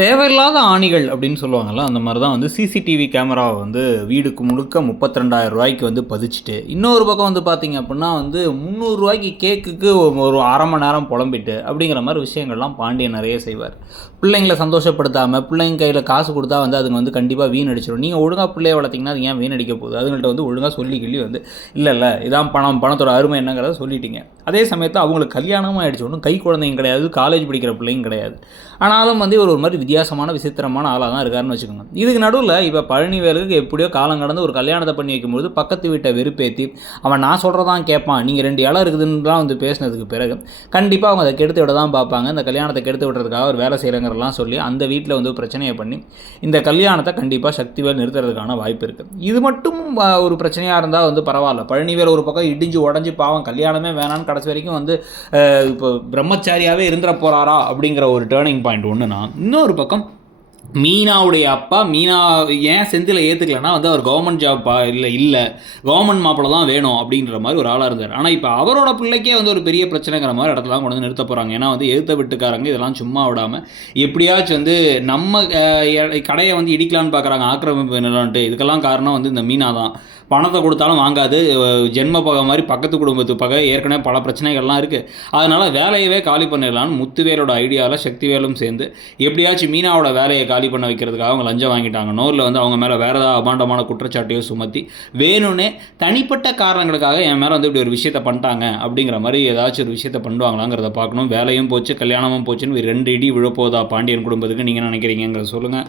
தேவையில்லாத ஆணிகள் அப்படின்னு சொல்லுவாங்கல்ல, அந்த மாரி தான் வந்து சிசிடிவி கேமராவ வந்து வீடுக்கு முழுக்க ரூ. 32,000 வந்து பதிச்சுட்டு, இன்னொரு பக்கம் வந்து பார்த்தீங்க அப்படின்னா வந்து ரூ. 300 கேக்குக்கு ஒரு 1/2 மணி நேரம் புலம்பிட்டு, அப்படிங்கிற மாரி விஷயங்கள்லாம் பாண்டியன் நெறைய செய்வார். பிள்ளைங்கள சந்தோஷப்படுத்தாம, பிள்ளைங்க கையில காசு குடுத்தா வந்து அதுங்க வந்து கண்டிப்பா வீணடிச்சிரும். நீங்க ஒழுங்கா பிள்ளைய வளர்த்தீங்கன்னா, அது ஏன் வீணடிக்க போகுது? அதுங்கள்ட்ட வந்து ஒழுங்கா சொல்லி கிள்ளி வந்து, இல்ல இதான் பணம், பணத்தோட அருமை என்னங்கிறத சொல்லிட்டீங்க. அதே சமயத்துல அவங்களுக்கு கல்யாணமும் ஆயிடுச்சு. ஒண்ணும் கை குழந்தையும் கிடையாது, காலேஜ் படிக்கிற பிள்ளையும் கிடையாது. ஆனாலும் வந்து இவர் ஒரு மாரி வித்தியாசமான, விசித்திரமான ஆளா தான் இருக்காருன்னு வச்சுக்கோங்க. இதுக்கு நடுவுல இப்ப பழனிவேலுக்கு எப்படியோ காலம் கடந்து ஒரு கல்யாணத்த பண்ணி வைக்கும்போது, பக்கத்து வீட்ட வெறுப்பேத்தி, அவன் நான் சொல்றதான் கேட்பான், நீங்க 2 இடம் இருக்குதுன்னுலாம் வந்து பேசினதுக்கு பிறகு, கண்டிப்பா அவங்க அத கெடுத்து விட தான் பார்ப்பாங்க. இந்த கல்யாணத்த கெடுத்து விடுறதுக்காக ஒரு வேலை செய்றேங்கிறதெல்லாம் சொல்லி, அந்த வீட்ல வந்து பிரச்சனைய பண்ணி, இந்த கல்யாணத்த கண்டிப்பா சக்திவேல் நிறுத்துறதுக்கான வாய்ப்பு இருக்கு. இது மட்டும் ஒரு பிரச்சனையா இருந்தா வந்து பரவால்ல. பழனிவேல் ஒரு பக்கம் இடிஞ்சு உடைஞ்சு பாவம் கல்யாணமே வேணான்னு கடைசி வரைக்கும் வந்து இப்போ பிரம்மச்சாரியாவே இருந்துற போறாரா அப்படிங்கிற ஒரு டேர்னிங் பாயிண்ட் ஒன்றுனா, இன்னொரு பக்கம் மீனாவுடைய அப்பா மீனா ஏன் செந்திலை ஏற்றுக்கலன்னா வந்து அவர் கவர்மெண்ட் ஜாப் இல்லை கவர்மெண்ட் மாப்பிள்ள தான் வேணும் அப்படின்ற மாதிரி ஒரு ஆளாக இருந்தார். ஆனால் இப்போ அவரோட பிள்ளைக்கே வந்து ஒரு பெரிய பிரச்சனைங்கிற மாதிரி இடத்துல தான் கொண்டு வந்து நிறுத்த போகிறாங்க. ஏன்னா வந்து எதிர்த்த வீட்டுக்காரங்க இதெல்லாம் சும்மா விடாமல் எப்படியாச்சும் வந்து நம்ம கடையை வந்து இடிக்கலான்னு பார்க்குறாங்க, ஆக்கிரமிப்பு நிலம்ட்டு. இதுக்கெல்லாம் காரணம் வந்து இந்த மீனா தான். பணத்தை கொடுத்தாலும் வாங்காது, ஜென்ம பகை மாதிரி பக்கத்து குடும்பத்து பகை, ஏற்கனவே பல பிரச்சனைகள்லாம் இருக்குது. அதனால் வேலையவே காலி பண்ணிடலான்னு முத்துவேலோட ஐடியாவில் சக்திவேலும் சேர்ந்து எப்படியாச்சும் மீனாவோட வேலையை காலி பண்ண வைக்கிறதுக்காக அவங்க லஞ்சம் வாங்கிட்டாங்கன்னோ, இல்லை வந்து அவங்க மேலே வேறு ஏதாவது அபாண்டமான குற்றச்சாட்டையோ சுமத்தி வேணும்னே தனிப்பட்ட காரணங்களுக்காக என் மேலே வந்து இப்படி ஒரு விஷயத்தை பண்ணிட்டாங்க அப்படிங்கிற மாதிரி ஏதாச்சும் ஒரு விஷயத்தை பண்ணுவாங்களாங்கிறத பார்க்கணும். வேலையும் போச்சு, கல்யாணமும் போச்சுன்னு 2 இடி விழப்போதா பாண்டியன் குடும்பத்துக்கு, நீங்கள் நினைக்கிறீங்கிறத சொல்லுங்கள்.